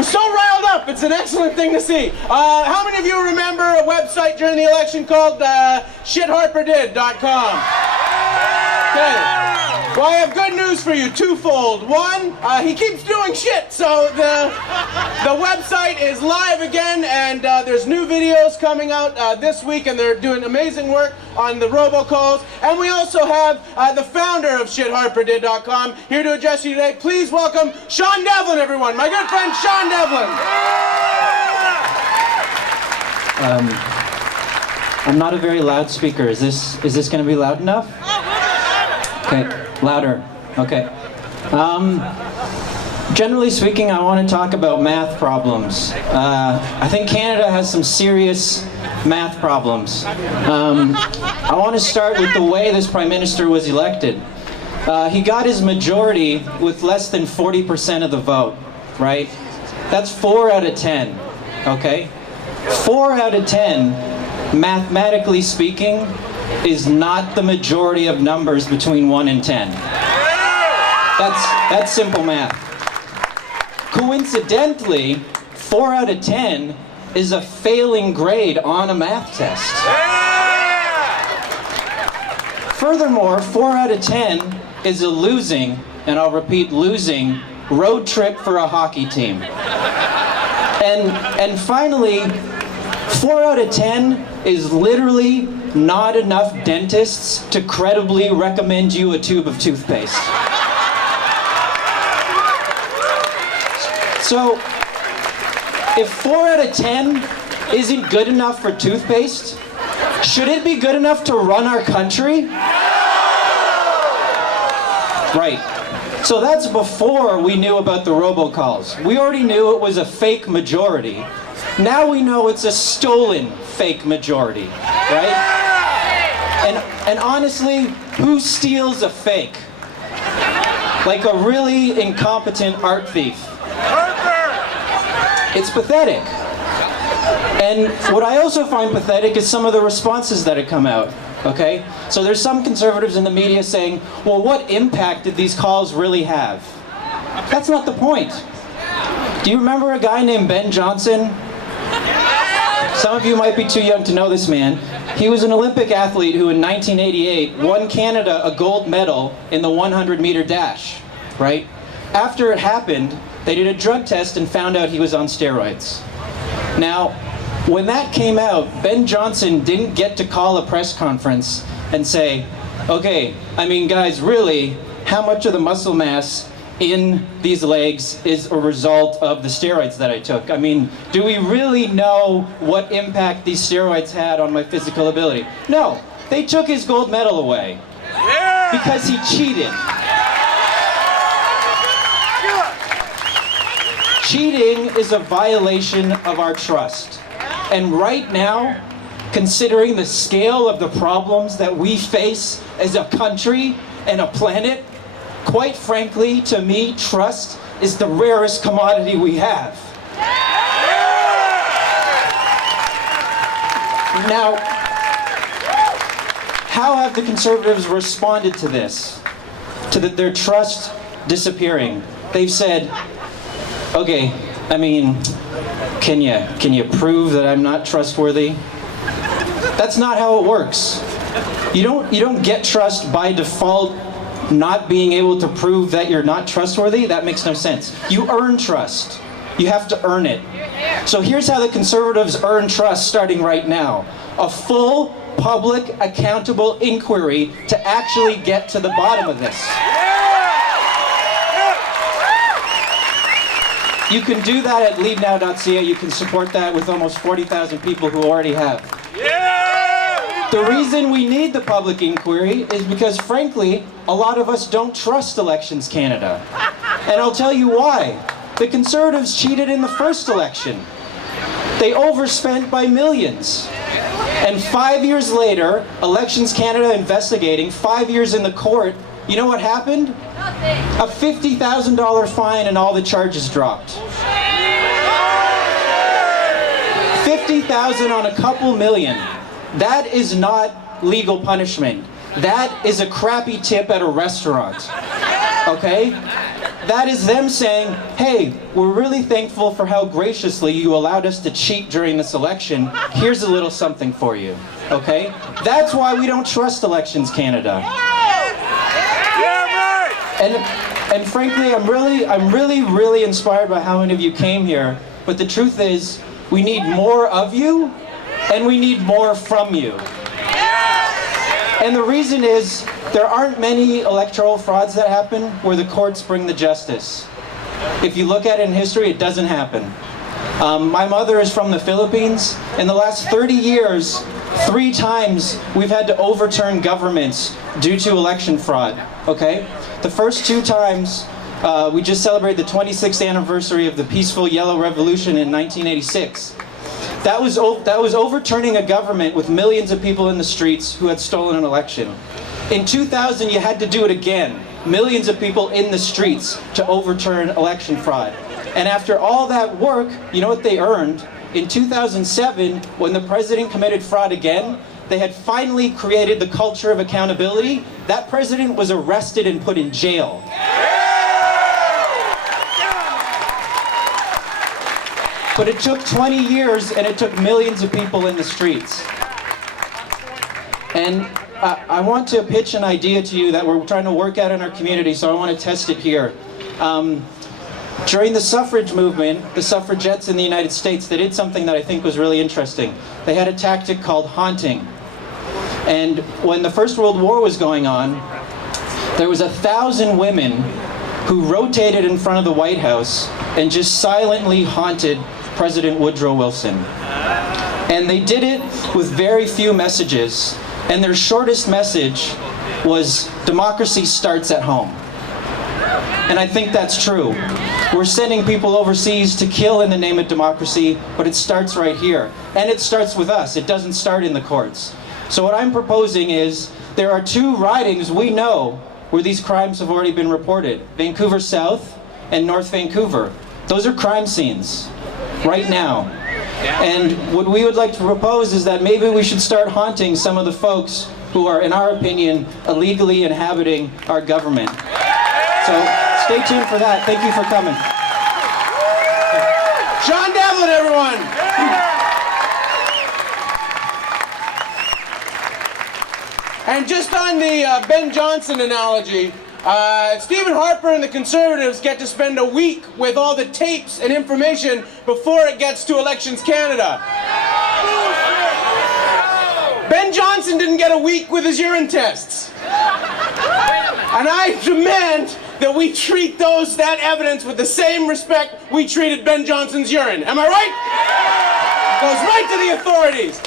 We're so riled up. It's an excellent thing to see. How many of you remember a website during the election called shitharperdid.com? Okay. Well, I have good news for you, twofold. One, he keeps doing shit, so the website is live again, and there's new videos coming out this week, and they're doing amazing work on the robo-calls. And we also have the founder of shitharperdid.com here to address you today. Please welcome Sean Devlin, everyone. My good friend, Sean Devlin. I'm not a very loud speaker. Is this going to be loud enough? Okay, louder. Okay. Generally speaking, I want to talk about math problems. I think Canada has some serious math problems. I want to start with the way this Prime Minister was elected. He got his majority with less than 40% of the vote, right? That's 4 out of 10, okay? 4 out of 10, mathematically speaking, is not the majority of numbers between 1 and 10. That's simple math. Coincidentally, 4 out of 10 is a failing grade on a math test. Furthermore, 4 out of 10 is a losing, and I'll repeat, losing, road trip for a hockey team. And finally, 4 out of 10 is literally not enough dentists to credibly recommend you a tube of toothpaste. So, if 4 out of 10 isn't good enough for toothpaste, should it be good enough to run our country? Right. So that's before we knew about the robocalls. We already knew it was a fake majority. Now we know it's a stolen fake majority, right? And honestly, who steals a fake? Like a really incompetent art thief. It's pathetic. And what I also find pathetic is some of the responses that have come out, okay? So there's some conservatives in the media saying, well, what impact did these calls really have? That's not the point. Do you remember a guy named Ben Johnson? Some of you might be too young to know this man. He was an Olympic athlete who in 1988 won Canada a gold medal in the 100-meter dash, right? After it happened, they did a drug test and found out he was on steroids. Now, when that came out, Ben Johnson didn't get to call a press conference and say, okay, I mean, guys, really, how much of the muscle mass in these legs is a result of the steroids that I took? I mean, do we really know what impact these steroids had on my physical ability? No, they took his gold medal away because he cheated. Cheating is a violation of our trust. And right now, considering the scale of the problems that we face as a country and a planet, quite frankly, to me, trust is the rarest commodity we have. Now, how have the Conservatives responded to this? To their trust disappearing? They've said, okay, I mean, can you prove that I'm not trustworthy? That's not how it works. You don't get trust by default, not being able to prove that you're not trustworthy. That makes no sense. You earn trust. You have to earn it. So here's how the Conservatives earn trust starting right now. A full, public, accountable inquiry to actually get to the bottom of this. You can do that at leadnow.ca. You can support that with almost 40,000 people who already have. The reason we need the public inquiry is because, frankly, a lot of us don't trust Elections Canada. And I'll tell you why. The Conservatives cheated in the first election. They overspent by millions. And 5 years later, Elections Canada investigating, 5 years in the court, you know what happened? A $50,000 fine and all the charges dropped. $50,000 on a couple million. That is not legal punishment. That is a crappy tip at a restaurant. okay? That is them saying, hey, we're really thankful for how graciously you allowed us to cheat during this election. Here's a little something for you, okay? That's why we don't trust Elections Canada. And frankly, I'm really inspired by how many of you came here. But the truth is, we need more of you, and we need more from you. And the reason is, there aren't many electoral frauds that happen where the courts bring the justice. If you look at it in history, it doesn't happen. My mother is from the Philippines. In the last 30 years, 3 times we've had to overturn governments due to election fraud, okay? The first 2 times, we just celebrated the 26th anniversary of the peaceful Yellow Revolution in 1986. That was overturning a government with millions of people in the streets who had stolen an election. In 2000, you had to do it again. Millions of people in the streets to overturn election fraud. And after all that work, you know what they earned? In 2007, when the president committed fraud again, they had finally created the culture of accountability. That president was arrested and put in jail. But it took 20 years and it took millions of people in the streets. And I want to pitch an idea to you that we're trying to work out in our community, so I want to test it here. During the suffrage movement, the suffragettes in the United States, they did something that I think was really interesting. They had a tactic called haunting. And when the First World War was going on, there was 1,000 women who rotated in front of the White House and just silently haunted President Woodrow Wilson. And they did it with very few messages. And their shortest message was, democracy starts at home. And I think that's true. We're sending people overseas to kill in the name of democracy, but it starts right here. And it starts with us. It doesn't start in the courts. So what I'm proposing is, there are 2 ridings we know where these crimes have already been reported. Vancouver South and North Vancouver. Those are crime scenes right now. And what we would like to propose is that maybe we should start haunting some of the folks who are, in our opinion, illegally inhabiting our government. So stay tuned for that. Thank you for coming. John Devlin, everyone! And just on the Ben Johnson analogy, Stephen Harper and the Conservatives get to spend a week with all the tapes and information before it gets to Elections Canada. Ben Johnson didn't get a week with his urine tests. And I demand that we treat that evidence with the same respect we treated Ben Johnson's urine. Am I right? It goes right to the authorities.